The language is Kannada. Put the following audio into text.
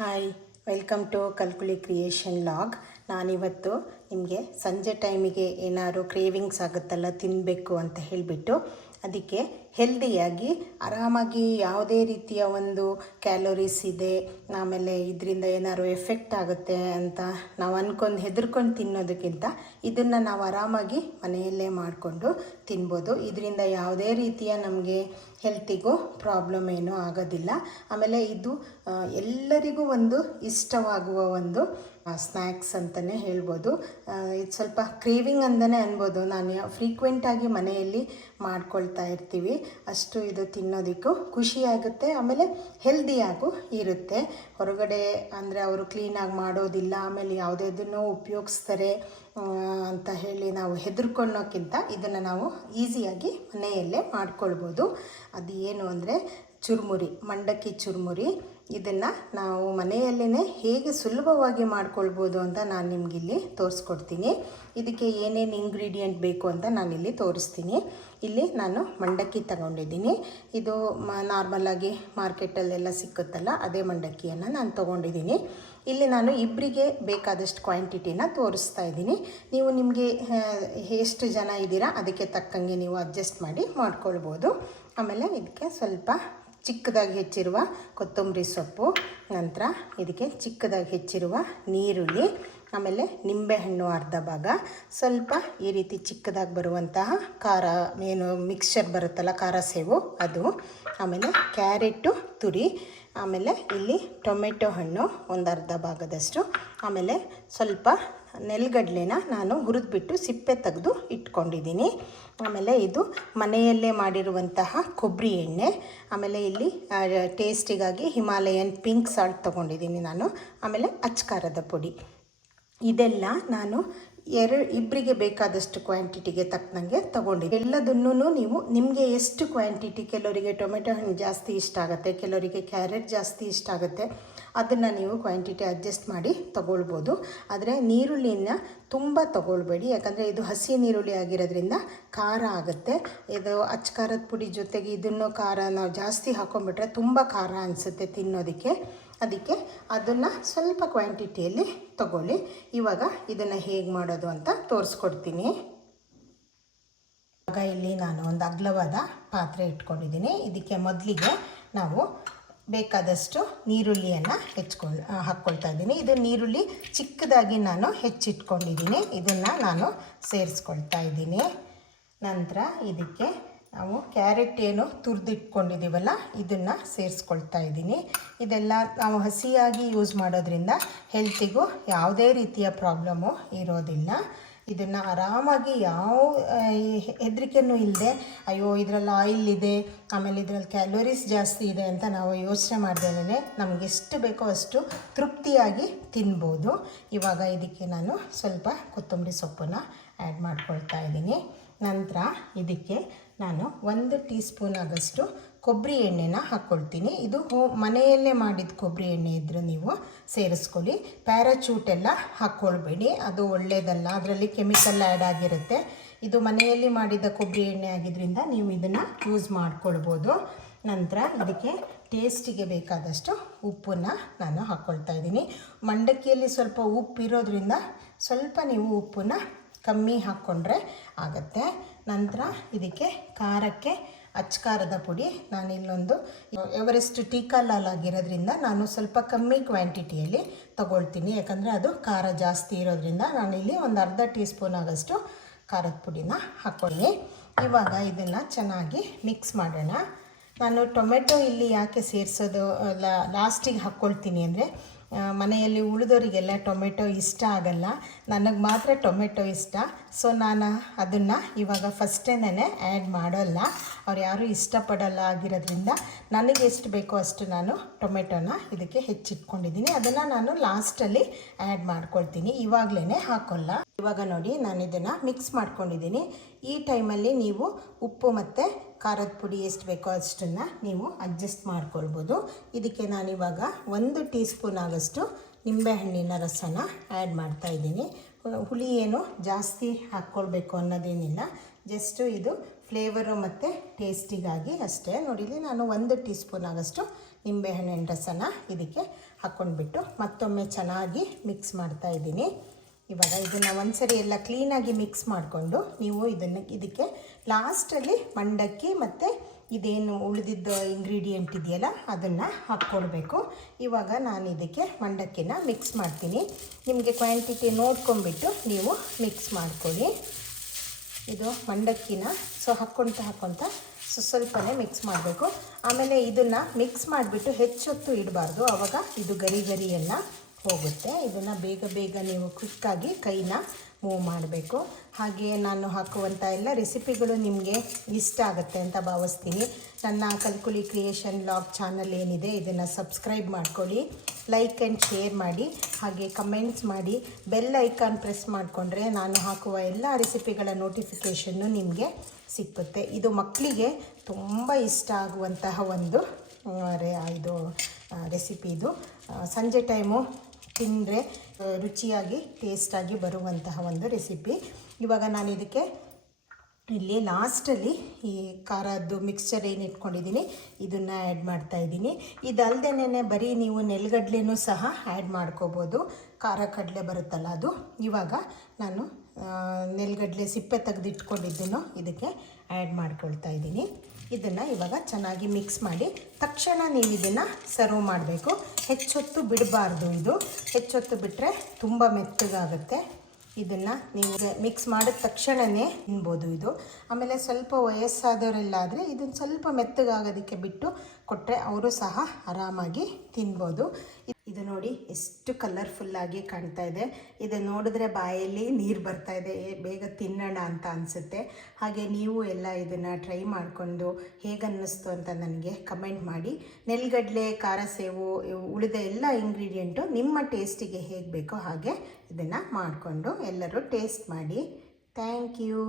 ಹಾಯ್ ವೆಲ್ಕಮ್ ಟು ಕಲ್ಕುಲಿ ಕ್ರಿಯೇಷನ್ ಲಾಗ್ ನಾನಿವತ್ತು ನಿಮಗೆ ಸಂಜೆ ಟೈಮಿಗೆ ಏನಾದ್ರು ಕ್ರೇವಿಂಗ್ಸ್ ಆಗುತ್ತಲ್ಲ ತಿನ್ನಬೇಕು ಅಂತ ಹೇಳಿಬಿಟ್ಟು, ಅದಕ್ಕೆ ಹೆಲ್ದಿಯಾಗಿ ಆರಾಮಾಗಿ ಯಾವುದೇ ರೀತಿಯ ಒಂದು ಕ್ಯಾಲೋರೀಸ್ ಇದೆ, ಆಮೇಲೆ ಇದರಿಂದ ಏನಾದ್ರು ಎಫೆಕ್ಟ್ ಆಗುತ್ತೆ ಅಂತ ನಾವು ಅಂದ್ಕೊಂಡು ಹೆದರ್ಕೊಂಡು ತಿನ್ನೋದಕ್ಕಿಂತ ಇದನ್ನು ನಾವು ಆರಾಮಾಗಿ ಮನೆಯಲ್ಲೇ ಮಾಡಿಕೊಂಡು ತಿನ್ಬೋದು. ಇದರಿಂದ ಯಾವುದೇ ರೀತಿಯ ನಮಗೆ ಹೆಲ್ತಿಗೂ ಪ್ರಾಬ್ಲಮ್ ಏನೂ ಆಗೋದಿಲ್ಲ. ಆಮೇಲೆ ಇದು ಎಲ್ಲರಿಗೂ ಒಂದು ಇಷ್ಟವಾಗುವ ಒಂದು ಸ್ನ್ಯಾಕ್ಸ್ ಅಂತಲೇ ಹೇಳ್ಬೋದು. ಇದು ಸ್ವಲ್ಪ ಕ್ರೇವಿಂಗ್ ಅಂತಲೇ ಅನ್ಬೋದು. ನಾನು ಫ್ರೀಕ್ವೆಂಟಾಗಿ ಮನೆಯಲ್ಲಿ ಮಾಡ್ಕೊಳ್ತಾ ಇರ್ತೀವಿ. ಅಷ್ಟು ಇದು ತಿನ್ನೋದಕ್ಕೂ ಖುಷಿಯಾಗುತ್ತೆ ಆಮೇಲೆ ಹೆಲ್ದಿಯಾಗೂ ಇರುತ್ತೆ. ಹೊರಗಡೆ ಅಂದರೆ ಅವರು ಕ್ಲೀನಾಗಿ ಮಾಡೋದಿಲ್ಲ, ಆಮೇಲೆ ಯಾವುದೇದನ್ನು ಉಪಯೋಗಿಸ್ತಾರೆ ಅಂತ ಹೇಳಿ ನಾವು ಹೆದರ್ಕೊಳ್ಳೋಕ್ಕಿಂತ ಇದನ್ನು ನಾವು ಈಸಿಯಾಗಿ ಮನೆಯಲ್ಲೇ ಮಾಡ್ಕೊಳ್ಬೋದು. ಅದು ಏನು ಅಂದರೆ ಚುರುಮುರಿ, ಮಂಡಕ್ಕಿ ಚುರುಮುರಿ ಇದನ್ನು ನಾವು ಮನೆಯಲ್ಲೇ ಹೇಗೆ ಸುಲಭವಾಗಿ ಮಾಡ್ಕೊಳ್ಬೋದು ಅಂತ ನಾನು ನಿಮಗಿಲ್ಲಿ ತೋರಿಸ್ಕೊಡ್ತೀನಿ. ಇದಕ್ಕೆ ಏನೇನು ಇಂಗ್ರೀಡಿಯೆಂಟ್ ಬೇಕು ಅಂತ ನಾನಿಲ್ಲಿ ತೋರಿಸ್ತೀನಿ. ಇಲ್ಲಿ ನಾನು ಮಂಡಕ್ಕಿ ತಗೊಂಡಿದ್ದೀನಿ. ಇದು ಮ ನಾರ್ಮಲಾಗಿ ಮಾರ್ಕೆಟಲ್ಲೆಲ್ಲ ಸಿಕ್ಕುತ್ತಲ್ಲ, ಅದೇ ಮಂಡಕ್ಕಿಯನ್ನು ನಾನು ತೊಗೊಂಡಿದ್ದೀನಿ. ಇಲ್ಲಿ ನಾನು ಇಬ್ಬರಿಗೆ ಬೇಕಾದಷ್ಟು ಕ್ವಾಂಟಿಟಿನ ತೋರಿಸ್ತಾ ಇದ್ದೀನಿ. ನೀವು ನಿಮಗೆ ಎಷ್ಟು ಜನ ಇದ್ದೀರಾ ಅದಕ್ಕೆ ತಕ್ಕಂಗೆ ನೀವು ಅಡ್ಜಸ್ಟ್ ಮಾಡಿ ಮಾಡ್ಕೊಳ್ಬೋದು. ಆಮೇಲೆ ಇದಕ್ಕೆ ಸ್ವಲ್ಪ ಚಿಕ್ಕದಾಗಿ ಹೆಚ್ಚಿರುವ ಕೊತ್ತಂಬರಿ ಸೊಪ್ಪು, ನಂತರ ಇದಕ್ಕೆ ಚಿಕ್ಕದಾಗಿ ಹೆಚ್ಚಿರುವ ನೀರುಳ್ಳಿ ಆಮೇಲೆ ನಿಂಬೆಹಣ್ಣು ಅರ್ಧ ಭಾಗ. ಸ್ವಲ್ಪ ಈ ರೀತಿ ಚಿಕ್ಕದಾಗಿ ಬರುವಂತಹ ಖಾರ, ಏನು ಮಿಕ್ಸ್ಚರ್ ಬರುತ್ತಲ್ಲ ಖಾರ ಸೇವು ಅದು. ಆಮೇಲೆ ಕ್ಯಾರೆಟು ತುರಿ, ಆಮೇಲೆ ಇಲ್ಲಿ ಟೊಮೆಟೊ ಹಣ್ಣು ಒಂದು ಅರ್ಧ ಭಾಗದಷ್ಟು. ಆಮೇಲೆ ಸ್ವಲ್ಪ ನೆಲಗಡಲೆನ ನಾನು ಹುರಿದ್ಬಿಟ್ಟು ಸಿಪ್ಪೆ ತೆಗೆದು ಇಟ್ಕೊಂಡಿದ್ದೀನಿ. ಆಮೇಲೆ ಇದು ಮನೆಯಲ್ಲೇ ಮಾಡಿರುವಂತಹ ಕೊಬ್ಬರಿ ಎಣ್ಣೆ. ಆಮೇಲೆ ಇಲ್ಲಿ ಟೇಸ್ಟಿಗಾಗಿ ಹಿಮಾಲಯನ್ ಪಿಂಕ್ ಸಾಲ್ಟ್ ತೊಗೊಂಡಿದ್ದೀನಿ ನಾನು. ಆಮೇಲೆ ಅಚ್ಕಾರದ ಪುಡಿ. ಇದೆಲ್ಲ ನಾನು ಎರಡು ಇಬ್ಬರಿಗೆ ಬೇಕಾದಷ್ಟು ಕ್ವಾಂಟಿಟಿಗೆ ತಕ್ಕನಂಗೆ ತಗೊಂಡಿದ್ದೆ. ಎಲ್ಲದನ್ನು ನೀವು ನಿಮಗೆ ಎಷ್ಟು ಕ್ವಾಂಟಿಟಿ ಕೆಲವರಿಗೆ ಟೊಮೆಟೊ ಹಣ್ಣು ಜಾಸ್ತಿ ಇಷ್ಟ ಆಗುತ್ತೆ, ಕೆಲವರಿಗೆ ಕ್ಯಾರೆಟ್ ಜಾಸ್ತಿ ಇಷ್ಟ ಆಗುತ್ತೆ, ಅದನ್ನು ನೀವು ಕ್ವಾಂಟಿಟಿ ಅಡ್ಜಸ್ಟ್ ಮಾಡಿ ತಗೊಳ್ಬೋದು. ಆದರೆ ನೀರುಳ್ಳಿನ ತುಂಬ ತಗೊಳ್ಬೇಡಿ, ಯಾಕಂದರೆ ಇದು ಹಸಿ ನೀರುಳ್ಳಿ ಆಗಿರೋದ್ರಿಂದ ಖಾರ ಆಗುತ್ತೆ. ಇದು ಅಚ್ಕಾರದ ಪುಡಿ ಜೊತೆಗೆ ಇದನ್ನು ಖಾರ ನಾವು ಜಾಸ್ತಿ ಹಾಕೊಂಡ್ಬಿಟ್ರೆ ತುಂಬ ಖಾರ ಅನಿಸುತ್ತೆ ತಿನ್ನೋದಕ್ಕೆ. ಅದಕ್ಕೆ ಅದನ್ನು ಸ್ವಲ್ಪ ಕ್ವಾಂಟಿಟಿಯಲ್ಲಿ ತಗೊಳ್ಳಿ. ಇವಾಗ ಇದನ್ನು ಹೇಗೆ ಮಾಡೋದು ಅಂತ ತೋರಿಸ್ಕೊಡ್ತೀನಿ. ಆಗ ಇಲ್ಲಿ ನಾನು ಒಂದು ಅಗ್ಲವಾದ ಪಾತ್ರೆ ಇಟ್ಕೊಂಡಿದ್ದೀನಿ. ಇದಕ್ಕೆ ಮೊದಲಿಗೆ ನಾವು ಬೇಕಾದಷ್ಟು ನೀರುಳ್ಳಿಯನ್ನು ಹೆಚ್ಕೊಳ್ ಹಾಕ್ಕೊಳ್ತಾ ಇದ್ದೀನಿ. ಇದು ನೀರುಳ್ಳಿ ಚಿಕ್ಕದಾಗಿ ನಾನು ಹೆಚ್ಚಿಟ್ಕೊಂಡಿದ್ದೀನಿ. ಇದನ್ನು ನಾನು ಸೇರಿಸ್ಕೊಳ್ತಾ ಇದ್ದೀನಿ. ನಂತರ ಇದಕ್ಕೆ ನಾವು ಕ್ಯಾರೆಟ್ ಏನು ತುರಿದಿಟ್ಕೊಂಡಿದ್ದೀವಲ್ಲ, ಇದನ್ನು ಸೇರಿಸ್ಕೊಳ್ತಾ ಇದ್ದೀನಿ. ಇದೆಲ್ಲ ನಾವು ಹಸಿಯಾಗಿ ಯೂಸ್ ಮಾಡೋದ್ರಿಂದ ಹೆಲ್ತಿಗೂ ಯಾವುದೇ ರೀತಿಯ ಪ್ರಾಬ್ಲಮ್ಮು ಇರೋದಿಲ್ಲ. ಇದನ್ನು ಆರಾಮಾಗಿ ಯಾವ ಹೆದರಿಕೆನೂ ಇಲ್ಲದೆ ಅಯ್ಯೋ, ಇದರಲ್ಲಿ ಆಯಿಲ್ ಇದೆ, ಆಮೇಲೆ ಇದರಲ್ಲಿ ಕ್ಯಾಲೋರೀಸ್ ಜಾಸ್ತಿ ಇದೆ ಅಂತ ನಾವು ಯೋಚನೆ ಮಾಡ್ದೇನೆ ನಮಗೆ ಎಷ್ಟು ಬೇಕೋ ಅಷ್ಟು ತೃಪ್ತಿಯಾಗಿ ತಿನ್ಬೋದು. ಇವಾಗ ಇದಕ್ಕೆ ನಾನು ಸ್ವಲ್ಪ ಕೊತ್ತಂಬರಿ ಸೊಪ್ಪನ್ನು ಆ್ಯಡ್ ಮಾಡ್ಕೊಳ್ತಾ ಇದ್ದೀನಿ. ನಂತರ ಇದಕ್ಕೆ ನಾನು ಒಂದು ಟೀ ಸ್ಪೂನ್ ಆಗಷ್ಟು ಕೊಬ್ಬರಿ ಎಣ್ಣೆನ ಹಾಕ್ಕೊಳ್ತೀನಿ. ಇದು ಹೋ, ಮನೆಯಲ್ಲೇ ಮಾಡಿದ ಕೊಬ್ಬರಿ ಎಣ್ಣೆ ಇದ್ದರೆ ನೀವು ಸೇರಿಸ್ಕೊಳ್ಳಿ. ಪ್ಯಾರಾಚೂಟ್ ಎಲ್ಲ ಹಾಕ್ಕೊಳ್ಬೇಡಿ. ಅದು ಒಳ್ಳೆಯದಲ್ಲ ಅದರಲ್ಲಿ ಕೆಮಿಕಲ್ ಆ್ಯಡ್ ಆಗಿರುತ್ತೆ. ಇದು ಮನೆಯಲ್ಲಿ ಮಾಡಿದ ಕೊಬ್ಬರಿ ಎಣ್ಣೆ ಆಗಿದ್ದರಿಂದ ನೀವು ಇದನ್ನು ಯೂಸ್ ಮಾಡ್ಕೊಳ್ಬೋದು. ನಂತರ ಇದಕ್ಕೆ ಟೇಸ್ಟಿಗೆ ಬೇಕಾದಷ್ಟು ಉಪ್ಪನ್ನು ನಾನು ಹಾಕ್ಕೊಳ್ತಾ ಇದ್ದೀನಿ. ಮಂಡಕ್ಕಿಯಲ್ಲಿ ಸ್ವಲ್ಪ ಉಪ್ಪು ಇರೋದ್ರಿಂದ ಸ್ವಲ್ಪ ನೀವು ಉಪ್ಪನ್ನು ಕಮ್ಮಿ ಹಾಕ್ಕೊಂಡ್ರೆ ಆಗುತ್ತೆ. ನಂತರ ಇದಕ್ಕೆ ಖಾರಕ್ಕೆ ಅಚ್ಕಾರದ ಪುಡಿ ನಾನು ಇಲ್ಲೊಂದು ಎವರೆಸ್ಟ್ ಟೀಕಾ ಲಾಲ್ ಆಗಿರೋದ್ರಿಂದ ನಾನು ಸ್ವಲ್ಪ ಕಮ್ಮಿ ಕ್ವಾಂಟಿಟಿಯಲ್ಲಿ ತಗೊಳ್ತೀನಿ. ಯಾಕಂದರೆ ಅದು ಖಾರ ಜಾಸ್ತಿ ಇರೋದ್ರಿಂದ ನಾನಿಲ್ಲಿ ಒಂದು ಅರ್ಧ ಟೀ ಸ್ಪೂನ್ ಆಗೋಷ್ಟು ಖಾರದ ಪುಡಿನ ಹಾಕ್ಕೊಳ್ಳಿ. ಇವಾಗ ಇದನ್ನು ಚೆನ್ನಾಗಿ ಮಿಕ್ಸ್ ಮಾಡೋಣ. ನಾನು ಟೊಮೆಟೊ ಇಲ್ಲಿ ಯಾಕೆ ಸೇರಿಸೋದು ಲಾಸ್ಟಿಗೆ ಹಾಕ್ಕೊಳ್ತೀನಿ ಅಂದರೆ ಮನೆಯಲ್ಲಿ ಉಳಿದವರಿಗೆಲ್ಲ ಟೊಮೆಟೊ ಇಷ್ಟ ಆಗಲ್ಲ. ನನಗೆ ಮಾತ್ರ ಟೊಮೆಟೊ ಇಷ್ಟ. ಸೊ ನಾನು ಅದನ್ನು ಇವಾಗ ಫಸ್ಟೇನೇ ಆ್ಯಡ್ ಮಾಡೋಲ್ಲ. ಅವ್ರು ಯಾರೂ ಇಷ್ಟಪಡಲ್ಲ ಆಗಿರೋದ್ರಿಂದ ನನಗೆ ಎಷ್ಟು ಬೇಕೋ ಅಷ್ಟು ನಾನು ಟೊಮೆಟೊನ ಇದಕ್ಕೆ ಹೆಚ್ಚಿಟ್ಕೊಂಡಿದ್ದೀನಿ. ಅದನ್ನು ನಾನು ಲಾಸ್ಟಲ್ಲಿ ಆ್ಯಡ್ ಮಾಡ್ಕೊಳ್ತೀನಿ. ಇವಾಗಲೇ ಹಾಕೋಲ್ಲ. ಇವಾಗ ನೋಡಿ ನಾನು ಇದನ್ನು ಮಿಕ್ಸ್ ಮಾಡ್ಕೊಂಡಿದ್ದೀನಿ. ಈ ಟೈಮಲ್ಲಿ ನೀವು ಉಪ್ಪು ಮತ್ತು ಖಾರದ ಪುಡಿ ಎಷ್ಟು ಬೇಕೋ ಅಷ್ಟನ್ನು ನೀವು ಅಡ್ಜಸ್ಟ್ ಮಾಡ್ಕೊಳ್ಬೋದು. ಇದಕ್ಕೆ ನಾನಿವಾಗ ಒಂದು ಟೀ ಸ್ಪೂನ್ ಆಗಷ್ಟು ನಿಂಬೆಹಣ್ಣಿನ ರಸನ ಆ್ಯಡ್ ಮಾಡ್ತಾ ಇದ್ದೀನಿ. ಹುಳಿ ಏನು ಜಾಸ್ತಿ ಹಾಕ್ಕೊಳ್ಬೇಕು ಅನ್ನೋದೇನಿಲ್ಲ. ಜಸ್ಟು ಇದು ಫ್ಲೇವರು ಮತ್ತು ಟೇಸ್ಟಿಗಾಗಿ ಅಷ್ಟೇ. ನೋಡಿಲಿ ನಾನು ಒಂದು ಟೀ ಸ್ಪೂನ್ ಆಗಷ್ಟು ನಿಂಬೆಹಣ್ಣಿನ ರಸನ ಇದಕ್ಕೆ ಹಾಕ್ಕೊಂಡ್ಬಿಟ್ಟು ಮತ್ತೊಮ್ಮೆ ಚೆನ್ನಾಗಿ ಮಿಕ್ಸ್ ಮಾಡ್ತಾ ಇದ್ದೀನಿ. ಇವಾಗ ಇದನ್ನು ಒಂದ್ಸರಿ ಎಲ್ಲ ಕ್ಲೀನಾಗಿ ಮಿಕ್ಸ್ ಮಾಡಿಕೊಂಡು ನೀವು ಇದನ್ನು, ಇದಕ್ಕೆ ಲಾಸ್ಟಲ್ಲಿ ಮಂಡಕ್ಕಿ ಮತ್ತು ಇದೇನು ಉಳಿದಿದ್ದ ಇಂಗ್ರೀಡಿಯೆಂಟ್ ಇದೆಯಲ್ಲ ಅದನ್ನು ಹಾಕ್ಕೊಡ್ಬೇಕು. ಇವಾಗ ನಾನು ಇದಕ್ಕೆ ಮಂಡಕ್ಕಿನ ಮಿಕ್ಸ್ ಮಾಡ್ತೀನಿ. ನಿಮಗೆ ಕ್ವಾಂಟಿಟಿ ನೋಡ್ಕೊಂಬಿಟ್ಟು ನೀವು ಮಿಕ್ಸ್ ಮಾಡ್ಕೊಳ್ಳಿ. ಇದು ಮಂಡಕ್ಕಿನ ಸೊ ಹಾಕ್ಕೊಳ್ತಾ ಹಾಕ್ಕೊಳ್ತಾ ಸೊ ಸ್ವಲ್ಪನೇ ಮಿಕ್ಸ್ ಮಾಡಬೇಕು. ಆಮೇಲೆ ಇದನ್ನು ಮಿಕ್ಸ್ ಮಾಡಿಬಿಟ್ಟು ಹೆಚ್ಚೊತ್ತು ಇಡಬಾರ್ದು. ಆವಾಗ ಇದು ಗರಿ ಗರಿಯನ್ನು ಹೋಗುತ್ತೆ. ಇದನ್ನು ಬೇಗ ಬೇಗ ನೀವು ಕ್ವಿಕ್ಕಾಗಿ ಕೈನ ಮೂವ್ ಮಾಡಬೇಕು. ಹಾಗೆಯೇ ನಾನು ಹಾಕುವಂಥ ಎಲ್ಲ ರೆಸಿಪಿಗಳು ನಿಮಗೆ ಇಷ್ಟ ಆಗುತ್ತೆ ಅಂತ ಭಾವಿಸ್ತೀನಿ. ನನ್ನ ಕಲ್ಕುಲಿ ಕ್ರಿಯೇಷನ್ ಲಾಗ್ ಚಾನಲ್ ಏನಿದೆ, ಇದನ್ನು ಸಬ್ಸ್ಕ್ರೈಬ್ ಮಾಡ್ಕೊಳ್ಳಿ. ಲೈಕ್ ಆ್ಯಂಡ್ ಶೇರ್ ಮಾಡಿ. ಹಾಗೆ ಕಮೆಂಟ್ಸ್ ಮಾಡಿ. ಬೆಲ್ ಐಕಾನ್ ಪ್ರೆಸ್ ಮಾಡಿಕೊಂಡ್ರೆ ನಾನು ಹಾಕುವ ಎಲ್ಲ ರೆಸಿಪಿಗಳ ನೋಟಿಫಿಕೇಷನ್ನು ನಿಮಗೆ ಸಿಕ್ಕುತ್ತೆ. ಇದು ಮಕ್ಕಳಿಗೆ ತುಂಬ ಇಷ್ಟ ಆಗುವಂತಹ ಒಂದು ಇದು ರೆಸಿಪಿ ಇದು. ಸಂಜೆ ಟೈಮು ತಿಂದರೆ ರುಚಿಯಾಗಿ ಟೇಸ್ಟಾಗಿ ಬರುವಂತಹ ಒಂದು ರೆಸಿಪಿ ಇವಾಗ ನಾನು ಇದಕ್ಕೆ ಇಲ್ಲಿ ಲಾಸ್ಟಲ್ಲಿ ಈ ಖಾರದ್ದು ಮಿಕ್ಸ್ಚರ್ ಏನು ಇಟ್ಕೊಂಡಿದ್ದೀನಿ, ಇದನ್ನು ಆ್ಯಡ್ ಮಾಡ್ತಾ ಇದ್ದೀನಿ. ಇದಲ್ದೇನೆ ಬರೀ ನೀವು ನೆಲಗಡ್ಲೆನೂ ಸಹ ಆ್ಯಡ್ ಮಾಡ್ಕೋಬೋದು. ಖಾರ ಕಡಲೆ ಬರುತ್ತಲ್ಲ ಅದು. ಇವಾಗ ನಾನು ನೆಲಗಡಲೆ ಸಿಪ್ಪೆ ತೆಗೆದಿಟ್ಕೊಂಡಿದ್ದನ್ನು ಇದಕ್ಕೆ ಆ್ಯಡ್ ಮಾಡ್ಕೊಳ್ತಾ ಇದ್ದೀನಿ. ಇದನ್ನು ಇವಾಗ ಚೆನ್ನಾಗಿ ಮಿಕ್ಸ್ ಮಾಡಿ ತಕ್ಷಣ ನೀವು ಇದನ್ನು ಸರ್ವ್ ಮಾಡಬೇಕು. ಹೆಚ್ಚೊತ್ತು ಬಿಡಬಾರ್ದು ಇದು. ಹೆಚ್ಚೊತ್ತು ಬಿಟ್ಟರೆ ತುಂಬ ಮೆತ್ತಗಾಗುತ್ತೆ. ಇದನ್ನು ನೀವು ಮಿಕ್ಸ್ ಮಾಡಿದ ತಕ್ಷಣವೇ ತಿನ್ಬೋದು ಇದು. ಆಮೇಲೆ ಸ್ವಲ್ಪ ವಯಸ್ಸಾದವರೆಲ್ಲಾದರೆ ಇದನ್ನು ಸ್ವಲ್ಪ ಮೆತ್ತಗಾಗೋದಕ್ಕೆ ಬಿಟ್ಟು ಕೊಟ್ಟರೆ ಅವರು ಸಹ ಆರಾಮಾಗಿ ತಿನ್ಬೋದು. ಇದು ನೋಡಿ ಎಷ್ಟು ಕಲರ್ಫುಲ್ಲಾಗಿ ಕಾಣ್ತಾ ಇದೆ. ಇದು ನೋಡಿದ್ರೆ ಬಾಯಲ್ಲಿ ನೀರು ಬರ್ತಾ ಇದೆ. ಬೇಗ ತಿನ್ನೋಣ ಅಂತ ಅನಿಸುತ್ತೆ. ಹಾಗೆ ನೀವು ಎಲ್ಲ ಇದನ್ನು ಟ್ರೈ ಮಾಡಿಕೊಂಡು ಹೇಗೆ ಅನ್ನಿಸ್ತು ಅಂತ ನನಗೆ ಕಮೆಂಟ್ ಮಾಡಿ. ನೆಲ್ಗಡಲೆ, ಖಾರ ಸೇವು ಉಳಿದ ಎಲ್ಲ ಇಂಗ್ರೀಡಿಯೆಂಟು ನಿಮ್ಮ ಟೇಸ್ಟಿಗೆ ಹೇಗೆ ಬೇಕೋ ಹಾಗೆ ಇದನ್ನು ಮಾಡಿಕೊಂಡು ಎಲ್ಲರೂ ಟೇಸ್ಟ್ ಮಾಡಿ. Thank you